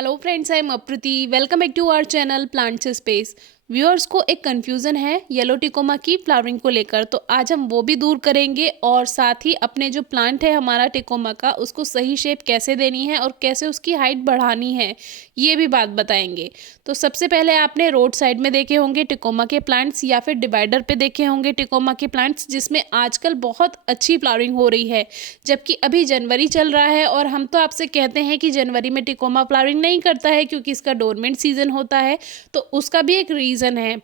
Hello friends, I am Apriti. Welcome back to our channel plants space. Viewers को एक confusion है yellow tecoma की flowering को लेकर, तो आज हम वो भी दूर करेंगे और साथ ही अपने जो प्लांट है हमारा टिकोमा का, उसको सही शेप कैसे देनी है और कैसे उसकी हाइट बढ़ानी है, ये भी बात बताएंगे। तो सबसे पहले आपने रोड साइड में देखे होंगे टिकोमा के प्लांट्स या फिर डिवाइडर पे देखे होंगे टिकोमा के प्लांट्स, जिसमें आजकल बहुत अच्छी फ्लावरिंग हो रही है। जबकि अभी जनवरी चल रहा है और हम तो आपसे कहते हैं कि जनवरी में टिकोमा फ्लावरिंग नहीं करता है क्योंकि इसका डोरमेंट सीजन होता है। तो उसका भी एक रीज़न है।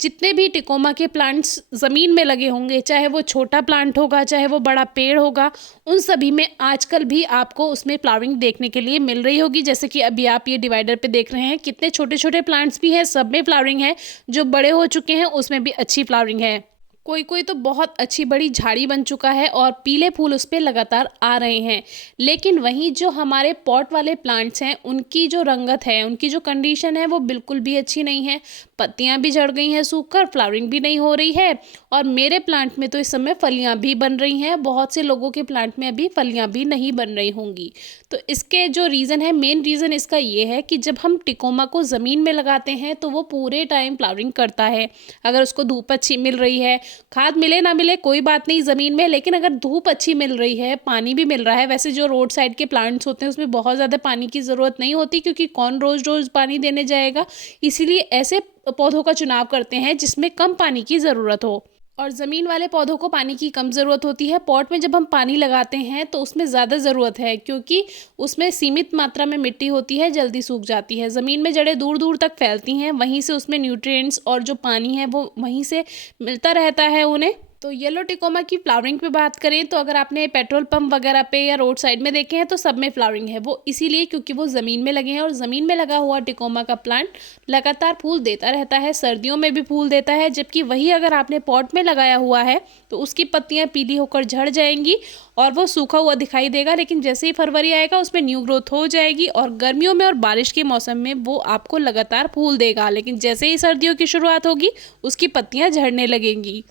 जितने भी टिकोमा के प्लांट्स ज़मीन में लगे होंगे, चाहे वो छोटा प्लांट होगा चाहे वो बड़ा पेड़ होगा, उन सभी में आजकल भी आपको उसमें फ्लावरिंग देखने के लिए मिल रही होगी। जैसे कि अभी आप ये डिवाइडर पे देख रहे हैं, कितने छोटे छोटे प्लांट्स भी हैं, सब में फ्लावरिंग है। जो बड़े हो चुके हैं उसमें भी अच्छी फ्लावरिंग है। कोई कोई तो बहुत अच्छी बड़ी झाड़ी बन चुका है और पीले फूल उस पर लगातार आ रहे हैं। लेकिन वहीं जो हमारे पॉट वाले प्लांट्स हैं, उनकी जो रंगत है, उनकी जो कंडीशन है, वो बिल्कुल भी अच्छी नहीं है। पत्तियां भी झड़ गई हैं सूखकर, फ्लावरिंग भी नहीं हो रही है। और मेरे प्लांट में तो इस समय फलियां भी बन रही हैं। बहुत से लोगों के प्लांट में अभी फलियां भी नहीं बन रही होंगी। तो इसके जो रीज़न है, मेन रीज़न इसका ये है कि जब हम टिकोमा को ज़मीन में लगाते हैं तो वो पूरे टाइम फ्लावरिंग करता है। अगर उसको धूप अच्छी मिल रही है, खाद मिले ना मिले कोई बात नहीं ज़मीन में, लेकिन अगर धूप अच्छी मिल रही है, पानी भी मिल रहा है। वैसे जो रोड साइड के प्लांट्स होते हैं उसमें बहुत ज़्यादा पानी की ज़रूरत नहीं होती, क्योंकि कौन रोज़ रोज़ पानी देने जाएगा। इसीलिए ऐसे पौधों का चुनाव करते हैं जिसमें कम पानी की ज़रूरत हो। और ज़मीन वाले पौधों को पानी की कम ज़रूरत होती है। पॉट में जब हम पानी लगाते हैं तो उसमें ज़्यादा ज़रूरत है, क्योंकि उसमें सीमित मात्रा में मिट्टी होती है, जल्दी सूख जाती है। ज़मीन में जड़ें दूर दूर तक फैलती हैं, वहीं से उसमें न्यूट्रिएंट्स और जो पानी है वो वहीं से मिलता रहता है उन्हें। तो येलो टिकोमा की फ्लावरिंग पे बात करें तो अगर आपने पेट्रोल पंप वगैरह पे या रोड साइड में देखे हैं तो सब में फ्लावरिंग है। वो इसीलिए क्योंकि वो ज़मीन में लगे हैं, और ज़मीन में लगा हुआ टिकोमा का प्लांट लगातार फूल देता रहता है, सर्दियों में भी फूल देता है। जबकि वही अगर आपने पॉट में लगाया हुआ है तो उसकी पत्तियां पीली होकर झड़ जाएंगी और वो सूखा हुआ दिखाई देगा। लेकिन जैसे ही फरवरी आएगा उसमें न्यू ग्रोथ हो जाएगी और गर्मियों में और बारिश के मौसम में वो आपको लगातार फूल देगा। लेकिन जैसे ही सर्दियों की शुरुआत होगी उसकी पत्तियां झड़ने लगेंगी।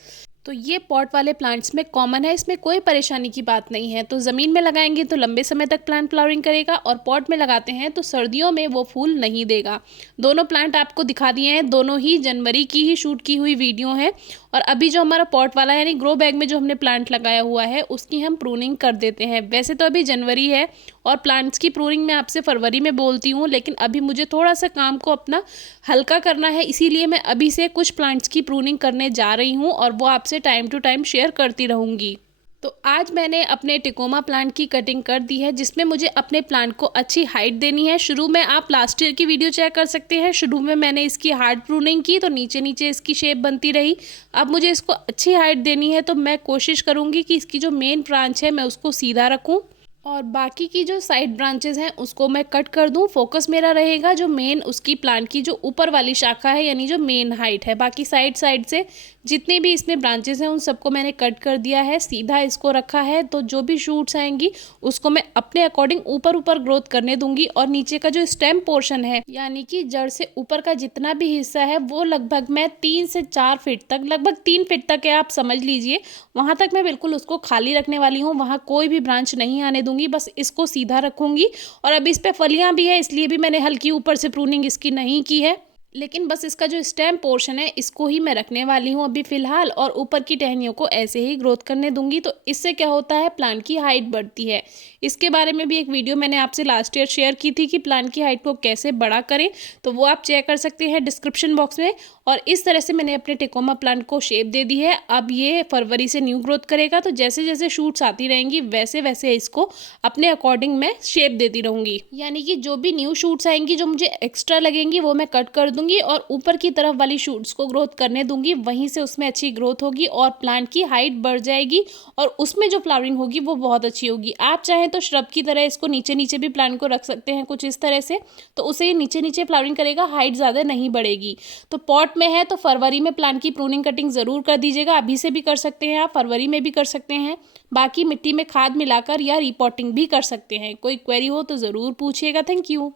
तो ये पॉट वाले प्लांट्स में कॉमन है, इसमें कोई परेशानी की बात नहीं है। तो ज़मीन में लगाएंगे तो लंबे समय तक प्लांट फ्लावरिंग करेगा, और पॉट में लगाते हैं तो सर्दियों में वो फूल नहीं देगा। दोनों प्लांट आपको दिखा दिए हैं, दोनों ही जनवरी की ही शूट की हुई वीडियो है। और अभी जो हमारा पॉट वाला यानी ग्रो बैग में जो हमने प्लांट लगाया हुआ है उसकी हम प्रूनिंग कर देते हैं। वैसे तो अभी जनवरी है और प्लांट्स की प्रूनिंग मैं आपसे फरवरी में बोलती हूँ, लेकिन अभी मुझे थोड़ा सा काम को अपना हल्का करना है, इसीलिए मैं अभी से कुछ प्लांट्स की प्रूनिंग करने जा रही हूँ और वो आपसे टाइम टू टाइम शेयर करती रहूँगी। तो आज मैंने अपने टिकोमा प्लांट की कटिंग कर दी है, जिसमें मुझे अपने प्लांट को अच्छी हाइट देनी है। शुरू में आप लास्ट ईयर की वीडियो चेक कर सकते हैं, शुरू में मैंने इसकी हार्ड प्रूनिंग की तो नीचे नीचे इसकी शेप बनती रही। अब मुझे इसको अच्छी हाइट देनी है तो मैं कोशिश करूँगी कि इसकी जो मेन ब्रांच है मैं उसको सीधा रखूँ और बाकी की जो साइड ब्रांचेस हैं उसको मैं कट कर दूं। फोकस मेरा रहेगा जो मेन उसकी प्लांट की जो ऊपर वाली शाखा है, यानी जो मेन हाइट है। बाकी साइड साइड से जितने भी इसमें ब्रांचेस हैं उन सबको मैंने कट कर दिया है, सीधा इसको रखा है। तो जो भी शूट्स आएंगी उसको मैं अपने अकॉर्डिंग ऊपर ऊपर ग्रोथ करने दूंगी। और नीचे का जो स्टेम पोर्शन है, यानी कि जड़ से ऊपर का जितना भी हिस्सा है, वो लगभग मैं 3 से 4 फीट तक, लगभग 3 फीट तक है आप समझ लीजिए, वहां तक मैं बिल्कुल उसको खाली रखने वाली हूँ। वहां कोई भी ब्रांच नहीं आने दूंगी, बस इसको सीधा रखूंगी। और अभी इस पे फलियां भी है, इसलिए भी मैंने हल्की ऊपर से प्रूनिंग इसकी नहीं की है, लेकिन बस इसका जो स्टेम पोर्शन है इसको ही मैं रखने वाली हूँ अभी फिलहाल, और ऊपर की टहनियों को ऐसे ही ग्रोथ करने दूंगी। तो इससे क्या होता है, प्लांट की हाइट बढ़ती है। इसके बारे में भी एक वीडियो मैंने आपसे लास्ट ईयर शेयर की थी कि प्लांट की हाइट को कैसे बड़ा करें, तो वो आप चेक कर सकते हैं डिस्क्रिप्शन बॉक्स में। और इस तरह से मैंने अपने टिकोमा प्लांट को शेप दे दी है। अब ये फरवरी से न्यू ग्रोथ करेगा, तो जैसे जैसे शूट्स आती रहेंगी वैसे वैसे इसको अपने अकॉर्डिंग मैं शेप देती रहूंगी। यानी कि जो भी न्यू शूट्स आएंगी जो मुझे एक्स्ट्रा लगेंगी वो मैं कट कर दूंगी और ऊपर की तरफ वाली शूट्स को ग्रोथ करने दूंगी। वहीं से उसमें अच्छी ग्रोथ होगी और प्लांट की हाइट बढ़ जाएगी और उसमें जो फ्लावरिंग होगी वो बहुत अच्छी होगी। आप चाहें तो श्रब की तरह इसको नीचे नीचे भी प्लांट को रख सकते हैं कुछ इस तरह से, तो उसे नीचे नीचे फ्लावरिंग करेगा, हाइट ज़्यादा नहीं बढ़ेगी। तो पॉट में है तो फरवरी में प्लांट की प्रूनिंग कटिंग ज़रूर कर दीजिएगा। अभी से भी कर सकते हैं आप, फरवरी में भी कर सकते हैं। बाकी मिट्टी में खाद मिलाकर या रिपोर्टिंग भी कर सकते हैं। कोई क्वेरी हो तो ज़रूर पूछिएगा। Thank you.